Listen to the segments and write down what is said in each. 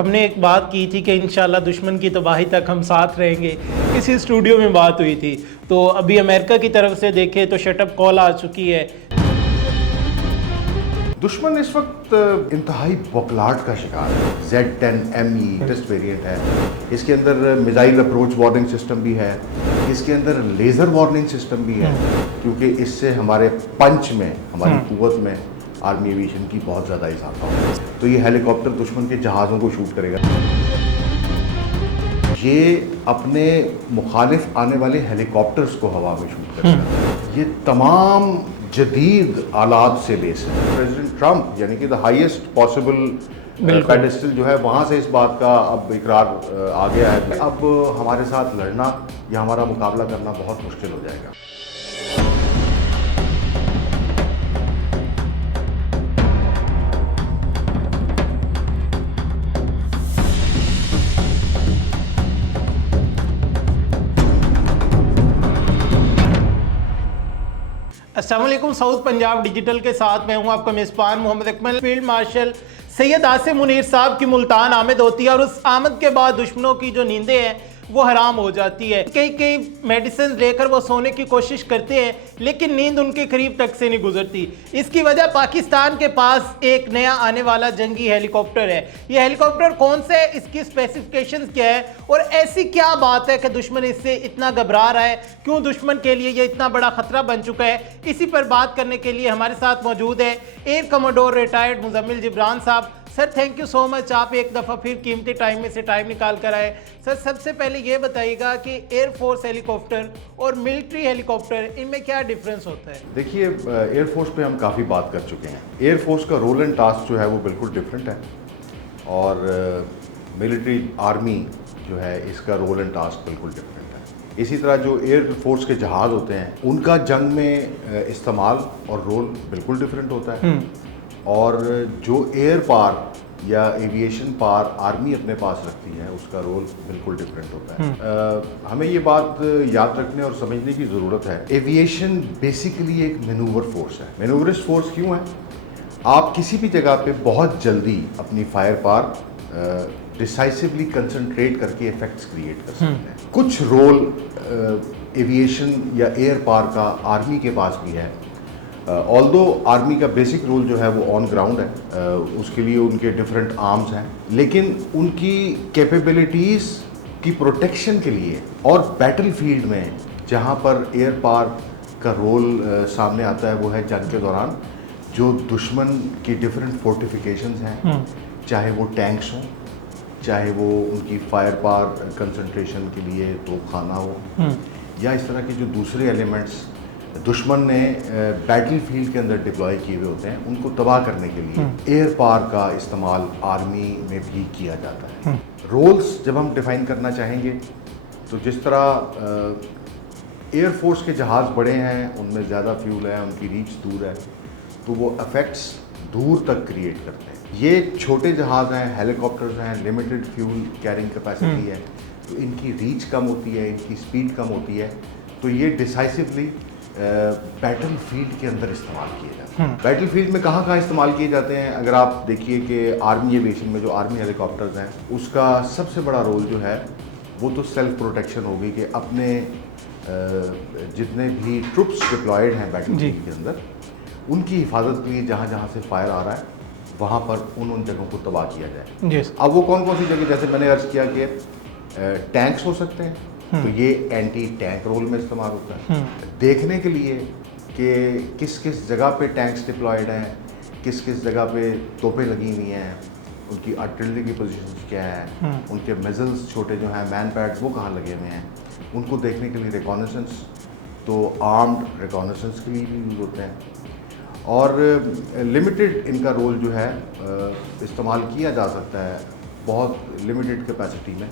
हमने एक बात की थी कि इंशाल्लाह दुश्मन की तबाही तक हम साथ रहेंगे, इसी स्टूडियो में बात हुई थी। तो अभी अमेरिका की तरफ से देखें तो शटअप कॉल आ चुकी है। दुश्मन इस वक्त इंतहाई बौखलाहट का शिकार है। Z10ME टेस्ट वेरिएंट है, इसके अंदर मिसाइल अप्रोच वार्निंग सिस्टम भी है, इसके अंदर लेज़र वार्निंग सिस्टम भी है, क्योंकि इससे हमारे पंच में, हमारी कुव्वत में आर्मी एविएशन की बहुत ज़्यादा इजाफा होगा। तो ये हेलीकॉप्टर दुश्मन के जहाज़ों को शूट करेगा, ये अपने मुखालिफ आने वाले हेलीकॉप्टर्स को हवा में शूट करेगा। ये तमाम जदीद आलात से बेस है। प्रेसिडेंट ट्रंप यानी कि द हाईएस्ट पॉसिबल पेडेस्टल जो है, वहाँ से इस बात का अब इकरार आ गया है। अब हमारे साथ लड़ना या हमारा मुकाबला करना बहुत मुश्किल हो जाएगा। अस्सलाम वालेकुम, साउथ पंजाब डिजिटल के साथ मैं हूं आपका मेज़बान मोहम्मद अकमल। फील्ड मार्शल सैयद आसिम मुनीर साहब की मुल्तान आमद होती है और उस आमद के बाद दुश्मनों की जो नींदें हैं वो हराम हो जाती है। कई मेडिसिन लेकर वो सोने की कोशिश करते हैं, लेकिन नींद उनके करीब तक से नहीं गुजरती। इसकी वजह पाकिस्तान के पास एक नया आने वाला जंगी हेलीकॉप्टर है। ये हेलीकॉप्टर कौन सा है, इसकी स्पेसिफिकेशंस क्या है और ऐसी क्या बात है कि दुश्मन इससे इतना घबरा रहा है, क्यों दुश्मन के लिए ये इतना बड़ा खतरा बन चुका है। इसी पर बात करने के लिए हमारे साथ मौजूद है air commodore retired Muzammil Jibran sahab. Sir thank you so much, आप एक दफ़ा फिर कीमती टाइम में से टाइम निकाल कर आए। सर सबसे पहले ये बताइएगा कि एयरफोर्स हेलीकॉप्टर और मिलिट्री हेलीकॉप्टर, इनमें क्या डिफरेंस होता है? देखिए, एयरफोर्स पे हम काफ़ी बात कर चुके हैं। एयरफोर्स का रोल एंड टास्क जो है वो बिल्कुल डिफरेंट है, और मिलिट्री आर्मी जो है इसका रोल एंड टास्क बिल्कुल डिफरेंट है। इसी तरह जो एयरफोर्स के जहाज़ होते हैं उनका जंग में इस्तेमाल और रोल बिल्कुल डिफरेंट होता है, और जो एयर पार या एविएशन पार आर्मी अपने पास रखती है उसका रोल बिल्कुल डिफरेंट होता है। हमें ये बात याद रखने और समझने की ज़रूरत है, एविएशन बेसिकली एक मैनूवर फोर्स है। मैनूवरिस्ट फोर्स क्यों है? आप किसी भी जगह पे बहुत जल्दी अपनी फायर पार डिसाइसिवली कंसंट्रेट करके इफेक्ट्स क्रिएट कर सकते हैं। कुछ रोल एविएशन या एयर पार का आर्मी के पास भी है। ऑल्दो आर्मी का बेसिक रोल जो है वो ऑन ग्राउंड है, उसके लिए उनके डिफरेंट आर्म्स हैं, लेकिन उनकी कैपेबिलिटीज़ की प्रोटेक्शन के लिए और बैटल फील्ड में जहाँ पर एयर पार का रोल सामने आता है वो है जंग के दौरान जो दुश्मन की डिफरेंट फोर्टिफिकेशंस हैं, चाहे वो टैंक्स हों, चाहे वो उनकी फायर पार कंसंट्रेशन के लिए तोपखाना हो, या इस तरह के जो दूसरे एलिमेंट्स दुश्मन ने बैटल फील्ड के अंदर डिप्लॉय किए हुए होते हैं, उनको तबाह करने के लिए एयर पार का इस्तेमाल आर्मी में भी किया जाता है। रोल्स जब हम डिफाइन करना चाहेंगे तो जिस तरह एयर फोर्स के जहाज़ बड़े हैं, उनमें ज़्यादा फ्यूल है, उनकी रीच दूर है, तो वो इफेक्ट्स दूर तक क्रिएट करते हैं। ये छोटे जहाज़ हैं, हेलीकॉप्टर्स हैं, लिमिटेड फ्यूल कैरिंग कैपेसिटी है, तो इनकी रीच कम होती है, इनकी स्पीड कम होती है, तो ये डिसाइसिवली बैटल फील्ड के अंदर इस्तेमाल किए जाते हैं। बैटल फील्ड में कहाँ इस्तेमाल किए जाते हैं? अगर आप देखिए कि आर्मी एविएशन में जो आर्मी हेलीकॉप्टर्स हैं उसका सबसे बड़ा रोल जो है वो तो सेल्फ प्रोटेक्शन होगी, कि अपने जितने भी ट्रुप्स डिप्लॉयड हैं बैटल फील्ड के अंदर उनकी हिफाजत के लिए जहाँ जहाँ से फायर आ रहा है वहाँ पर उन जगहों को तबाह किया जाए। अब वो कौन कौन सी जगह, जैसे मैंने अर्ज किया कि टैंक्स हो सकते हैं, तो ये एंटी टैंक रोल में इस्तेमाल होता है, देखने के लिए कि किस किस जगह पे टैंक्स डिप्लॉयड हैं, किस किस जगह पे तोपें लगी हुई हैं, उनकी आर्टिलरी की पोजीशंस क्या है, उनके मिसाइल्स छोटे जो हैं मैन पैड्स वो कहाँ लगे हुए हैं, उनको देखने के लिए रिकॉनेसेंस, तो आर्म्ड रिकॉनेसेंस के लिए भी यूज़ होते हैं। और लिमिटेड इनका रोल जो है इस्तेमाल किया जा सकता है बहुत लिमिटेड कैपेसिटी में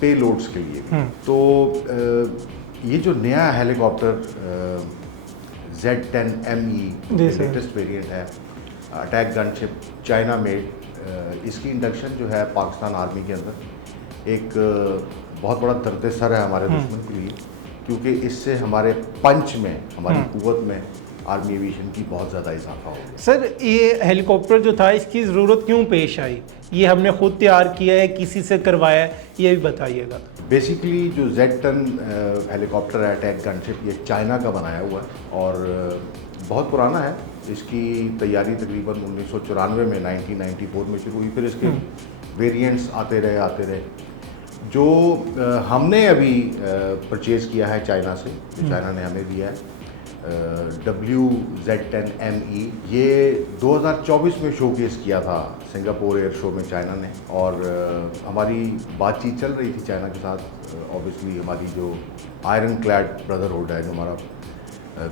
पे लोड्स के लिए भी। तो ये जो नया हेलीकॉप्टर Z10ME लेटेस्ट वेरिएंट है, अटैक गनशिप चाइना मेड, इसकी इंडक्शन जो है पाकिस्तान आर्मी के अंदर एक बहुत बड़ा दर्द सर है हमारे दुश्मन के लिए, क्योंकि इससे हमारे पंच में, हमारी कुव्वत में आर्मी एविएशन की बहुत ज़्यादा इजाफा हो गया। सर ये हेलीकॉप्टर जो था इसकी ज़रूरत क्यों पेश आई? ये हमने खुद तैयार किया है, किसी से करवाया है, ये भी बताइएगा। बेसिकली जो Z-10 हेलीकॉप्टर है, अटैक गनशिप, ये चाइना का बनाया हुआ है और बहुत पुराना है। इसकी तैयारी तकरीबन 1994 में 1994 में शुरू हुई, फिर इसके वेरिएंट्स आते रहे। जो हमने अभी परचेज़ किया है चाइना से, जो चाइना ने हमें दिया है, WZ-10ME, ये 2024 में शोकेस किया था सिंगापुर एयर शो में चाइना ने, और हमारी बातचीत चल रही थी चाइना के साथ। ऑब्वियसली हमारी जो आयरन क्लैड ब्रदरहुड है, जो हमारा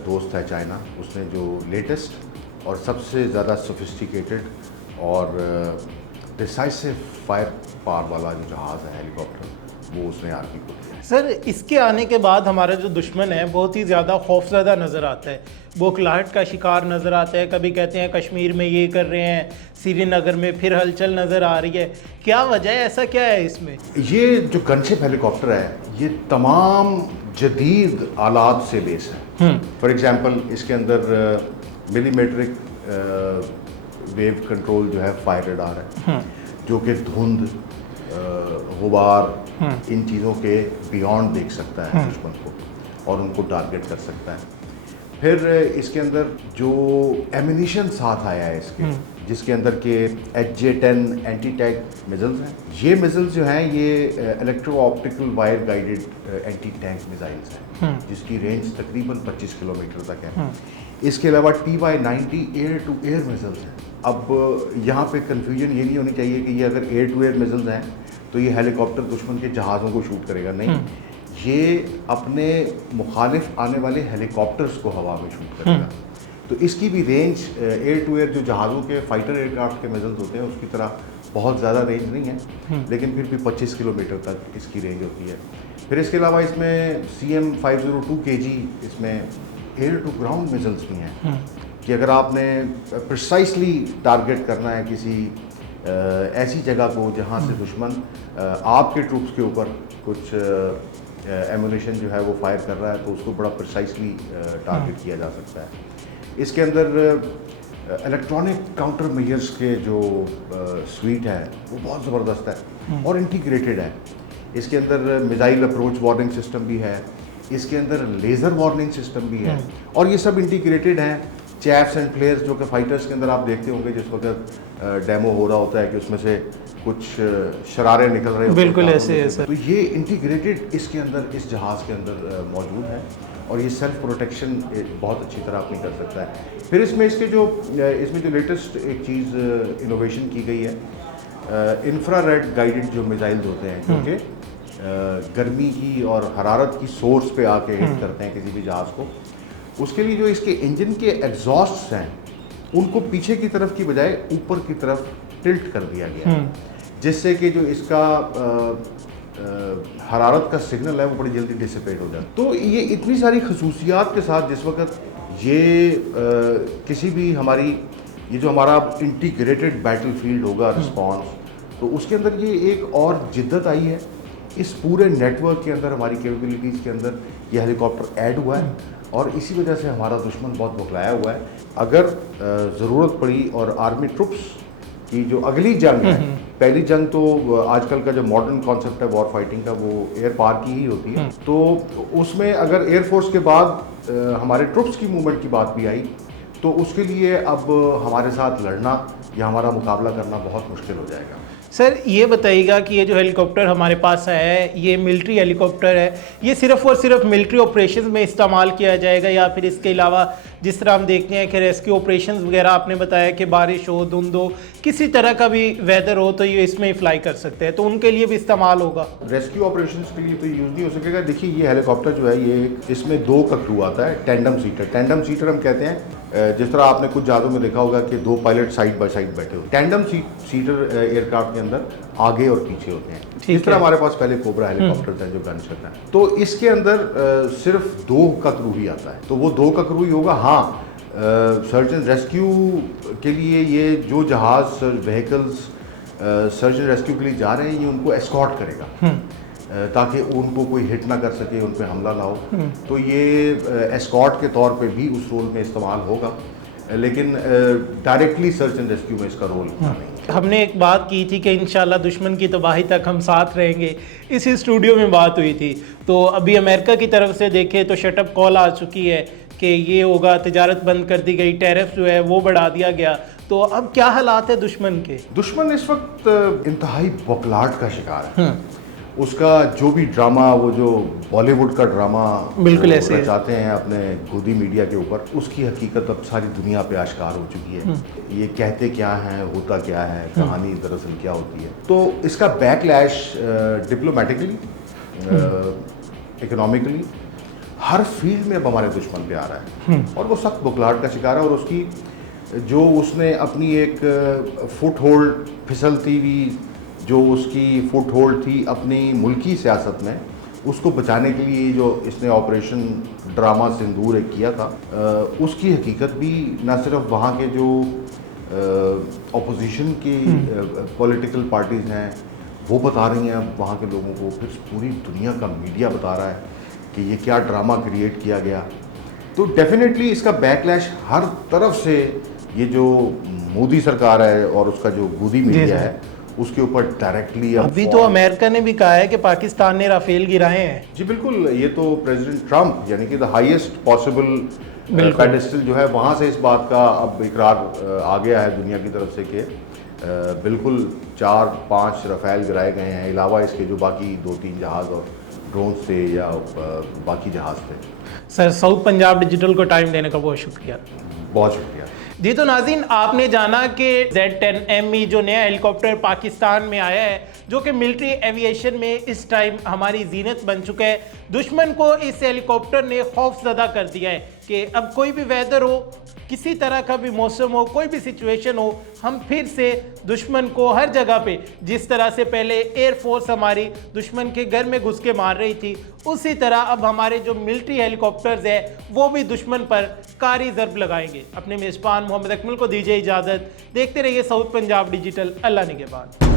दोस्त है चाइना, उसने जो लेटेस्ट और सबसे ज़्यादा सोफिस्टिकेटेड और डिसाइसिव फायर पावर वाला जो जहाज़ है हेलीकॉप्टर, वो उसने आर्मी को दिया। सर इसके आने के बाद हमारा जो दुश्मन है बहुत ही ज़्यादा खौफज़दा नज़र आता है, बौखलाहट का शिकार नज़र आता है। कभी कहते हैं कश्मीर में ये कर रहे हैं, श्रीनगर में फिर हलचल नज़र आ रही है। क्या वजह है, ऐसा क्या है इसमें? ये जो गनशिप हेलीकॉप्टर है, ये तमाम जदीद आलात से लेस है। फॉर एग्जांपल इसके अंदर मिलीमेट्रिक वेव कंट्रोल जो है, फायर रडार है, जो कि धुंध, गुबार, इन चीज़ों के बियॉन्ड देख सकता है दुश्मन को और उनको टारगेट कर सकता है। फिर इसके अंदर जो एमिनिशन साथ आया है इसके, जिसके अंदर के HJ-10 एंटी टैंक मिसाइल्स हैं। ये मिसाइल्स जो हैं ये electro optical wire guided anti tank missiles हैं, जिसकी रेंज तकरीबन 25 किलोमीटर तक है। इसके अलावा TY-90 air to air missiles हैं। अब यहाँ पे कंफ्यूजन ये नहीं होनी चाहिए कि ये अगर एयर टू एयर मिसाइल्स हैं तो ये हेलीकॉप्टर दुश्मन के जहाज़ों को शूट करेगा, नहीं। ये अपने मुखालिफ आने वाले हेलीकॉप्टर्स को हवा में शूट करेगा। तो इसकी भी रेंज एयर टू एयर जो जहाज़ों के फाइटर एयरक्राफ्ट के मिसाइल्स होते हैं उसकी तरह बहुत ज़्यादा रेंज नहीं है, लेकिन फिर भी 25 किलोमीटर तक इसकी रेंज होती है। फिर इसके अलावा इसमें CM-502KG इसमें एयर टू ग्राउंड मिसाइल्स भी हैं, कि अगर आपने प्रिसाइसली टारगेट करना है किसी ऐसी जगह को जहाँ से दुश्मन आपके ट्रूप्स के ऊपर कुछ एमुनेशन जो है वो फायर कर रहा है, तो उसको बड़ा प्रिसाइसली टारगेट किया जा सकता है। इसके अंदर इलेक्ट्रॉनिक काउंटर मेजर्स के जो स्वीट है वो बहुत ज़बरदस्त है और इंटीग्रेटेड है। इसके अंदर मिसाइल अप्रोच वार्निंग सिस्टम भी है, इसके अंदर लेज़र वार्निंग सिस्टम भी है, और ये सब इंटीग्रेटेड हैं। चैप्स एंड प्लेयर्स जो कि फाइटर्स के अंदर आप देखते होंगे जिस वक्त डेमो हो रहा होता है कि उसमें से कुछ शरारे निकल रहे होते हैं, बिल्कुल ऐसे है सर। तो ये इंटीग्रेटेड इसके अंदर, इस जहाज़ के अंदर मौजूद है, और ये सेल्फ प्रोटेक्शन बहुत अच्छी तरह अपनी कर सकता है। फिर इसमें इसमें जो लेटेस्ट एक चीज़ इनोवेशन की गई है, इंफ्रारेड गाइडेड जो मिसाइल्स होते हैं, क्योंकि गर्मी की और हरारत की सोर्स पे आके हिट करते हैं किसी भी जहाज़ को, उसके लिए जो इसके इंजन के एग्जॉस्ट हैं उनको पीछे की तरफ की बजाय ऊपर की तरफ टिल्ट कर दिया गया, जिससे कि जो इसका हरारत का सिग्नल है वो बड़ी जल्दी डिसिपेट हो जाए। तो ये इतनी सारी खसूसियात के साथ जिस वक्त ये किसी भी ये जो हमारा इंटीग्रेटेड बैटलफील्ड होगा रिस्पॉन्स, तो उसके अंदर ये एक और जिद्दत आई है। इस पूरे नेटवर्क के अंदर, हमारी कैपेबिलिटीज़ के अंदर ये हेलीकॉप्टर ऐड हुआ है, और इसी वजह से हमारा दुश्मन बहुत बौखलाया हुआ है। अगर ज़रूरत पड़ी और आर्मी ट्रुप्स की जो अगली जंग है, पहली जंग तो आजकल का जो मॉडर्न कॉन्सेप्ट है वॉर फाइटिंग का, वो एयर पार की ही होती है, तो उसमें अगर एयरफोर्स के बाद हमारे ट्रुप्स की मूवमेंट की बात भी आई, तो उसके लिए अब हमारे साथ लड़ना या हमारा मुकाबला करना बहुत मुश्किल हो जाएगा। सर ये बताइएगा कि ये जो हेलीकॉप्टर हमारे पास है ये मिलिट्री हेलीकॉप्टर है, ये सिर्फ़ और सिर्फ मिलिट्री ऑपरेशंस में इस्तेमाल किया जाएगा, या फिर इसके अलावा जिस तरह हम देखते हैं कि रेस्क्यू ऑपरेशंस वगैरह, आपने बताया कि बारिश हो, धुंध हो, किसी तरह का भी वेदर हो तो ये इसमें फ्लाई कर सकते हैं, तो उनके लिए भी इस्तेमाल होगा? रेस्क्यू ऑपरेशंस के लिए तो यूज़ नहीं हो सकेगा। देखिए ये हेलीकॉप्टर जो है, ये इसमें 2 का क्रू आता है, टेंडम सीटर हम कहते हैं। जिस तरह आपने कुछ जहाज़ों में देखा होगा कि 2 पायलट साइड बाय साइड बैठे हो, टेंडम सीटर एयरक्राफ्ट के अंदर आगे और पीछे होते हैं। इस तरह हमारे पास पहले कोबरा हेलीकॉप्टर है जो गनशिप है, तो इसके अंदर सिर्फ 2 का क्रू ही आता है, तो वो 2 का क्रू ही होगा। हाँ, सर्च एंड रेस्क्यू के लिए ये जो जहाज़ व्हीकल्स सर्च एंड रेस्क्यू के लिए जा रहे हैं, ये उनको एस्कॉर्ट करेगा। ताकि उनको कोई हिट ना कर सके, उन पे हमला ना हो। तो ये एस्कॉर्ट के तौर पे भी उस रोल में इस्तेमाल होगा, लेकिन डायरेक्टली सर्च एंड रेस्क्यू में इसका रोल नहीं। हमने एक बात की थी कि इंशाल्लाह दुश्मन की तबाही तक हम साथ रहेंगे, इसी स्टूडियो में बात हुई थी। तो अभी अमेरिका की तरफ से देखें तो शटअप कॉल आ चुकी है कि ये होगा, तिजारत बंद कर दी गई, टैरिफ जो है वो बढ़ा दिया गया। तो अब क्या हालात है दुश्मन के? दुश्मन इस वक्त इंतहाई बौखलाहट का शिकार है। उसका जो भी ड्रामा, वो जो बॉलीवुड का ड्रामा बिल्कुल ऐसे चाहते हैं अपने गोदी मीडिया के ऊपर, उसकी हकीकत अब सारी दुनिया पे आश्कार हो चुकी है। ये कहते क्या हैं, होता क्या है, कहानी दरअसल क्या होती है। तो इसका बैकलैश डिप्लोमेटिकली, इकोनॉमिकली, हर फील्ड में अब हमारे दुश्मन पे आ रहा है और वो सख्त बुखलाहट का शिकार है। और उसकी जो उसने अपनी एक फुट होल्ड, फिसलती हुई जो उसकी फुट होल्ड थी अपनी मुल्की सियासत में, उसको बचाने के लिए जो इसने ऑपरेशन ड्रामा सिंदूर एक किया था, उसकी हकीकत भी न सिर्फ वहाँ के जो अपोजिशन की पॉलिटिकल पार्टीज़ हैं वो बता रही हैं वहाँ के लोगों को, फिर पूरी दुनिया का मीडिया बता रहा है कि ये क्या ड्रामा क्रिएट किया गया। तो डेफिनेटली इसका बैकलैश हर तरफ से, ये जो मोदी सरकार है और उसका जो गोदी मीडिया है उसके ऊपर डायरेक्टली। अभी तो अमेरिका ने भी कहा है कि पाकिस्तान ने राफेल गिराए हैं। जी बिल्कुल, ये तो प्रेसिडेंट ट्रंप यानी कि द हाईएस्ट पॉसिबल पेडेस्टल जो है, वहाँ से इस बात का अब इकरार आ गया है दुनिया की तरफ से कि बिल्कुल 4-5 राफेल गिराए गए हैं, अलावा इसके जो बाकी 2-3 जहाज़ और ड्रोन थे या बाकी जहाज़ थे। सर, साउथ पंजाब डिजिटल को टाइम देने का बहुत शुक्रिया। बहुत शुक्रिया जी। तो नाज़रीन, आपने जाना कि Z10ME जो नया हेलीकॉप्टर पाकिस्तान में आया है, जो कि मिलिट्री एविएशन में इस टाइम हमारी जीनत बन चुका है। दुश्मन को इस हेलीकॉप्टर ने खौफजदा कर दिया है कि अब कोई भी वेदर हो, किसी तरह का भी मौसम हो, कोई भी सिचुएशन हो, हम फिर से दुश्मन को हर जगह पे, जिस तरह से पहले एयरफोर्स हमारी दुश्मन के घर में घुस के मार रही थी, उसी तरह अब हमारे जो मिलिट्री हेलीकॉप्टर्स है वो भी दुश्मन पर कारी ज़रब लगाएंगे। अपने मेज़बान मोहम्मद अकमल को दीजिए इजाज़त। देखते रहिए साउथ पंजाब डिजिटल। अल्लाह निगहबान।